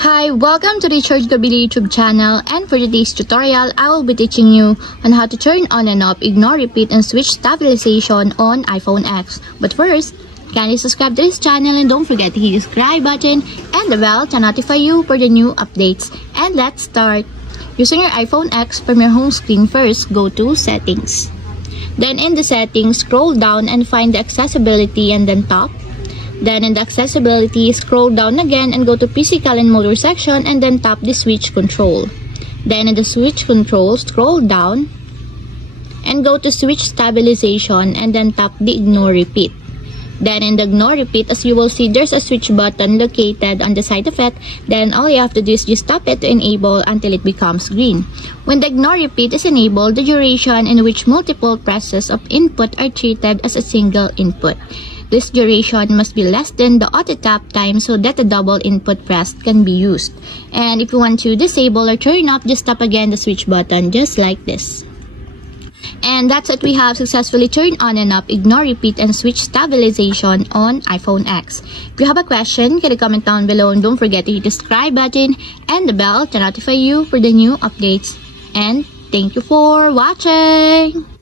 Hi, welcome to the Church Gabili YouTube channel, and for today's tutorial, I will be teaching you on how to turn on and off ignore, repeat, and switch stabilization on iPhone X. But first, kindly subscribe to this channel and don't forget to hit the subscribe button and the bell to notify you for the new updates. And let's start. Using your iPhone X, from your home screen first, go to Settings. Then in the Settings, scroll down and find the Accessibility and then Top. Then in the Accessibility, scroll down again and go to Physical and Motor section and then tap the Switch Control. Then in the Switch Control, scroll down and go to Switch Stabilization and then tap the Ignore Repeat. Then in the Ignore Repeat, as you will see, there's a switch button located on the side of it. Then all you have to do is just tap it to enable until it becomes green. When the Ignore Repeat is enabled, the duration in which multiple presses of input are treated as a single input. This duration must be less than the auto tap time so that the double input press can be used. And if you want to disable or turn off, just tap again the switch button just like this. And that's it, we have successfully turned on and off ignore, repeat, and switch stabilization on iPhone X. If you have a question, can you comment down below, and don't forget to hit the subscribe button and the bell to notify you for the new updates. And thank you for watching!